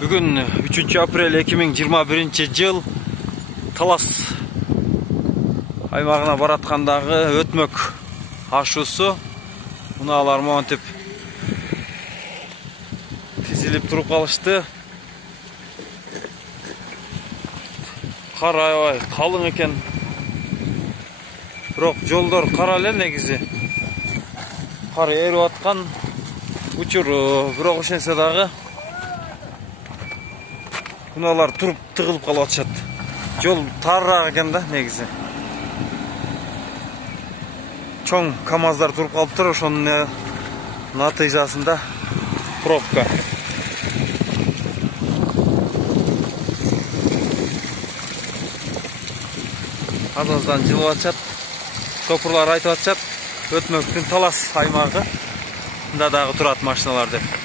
Бүгін 3 апрель 2021 жыл Талас аймағына баратқандағы өтмөк ашусы. Мыналар монтип тизилип туруп калышты. Кар аябай калың экен. Бирок жолдор кара эле негизи. Кар эрип аткан учуру, бирок ошентсе дагы мыналар туруп тыгылып калып атышат. Жол тарыраак экен да негизи. Чоң КамАЗдар туруп калыптыр, ошонун натыйжасында пробка. Азаздан жылып атышат. Топурлар айтып атышат. Өтмөктүн Талас аймагы да дагы турат машиналар деп.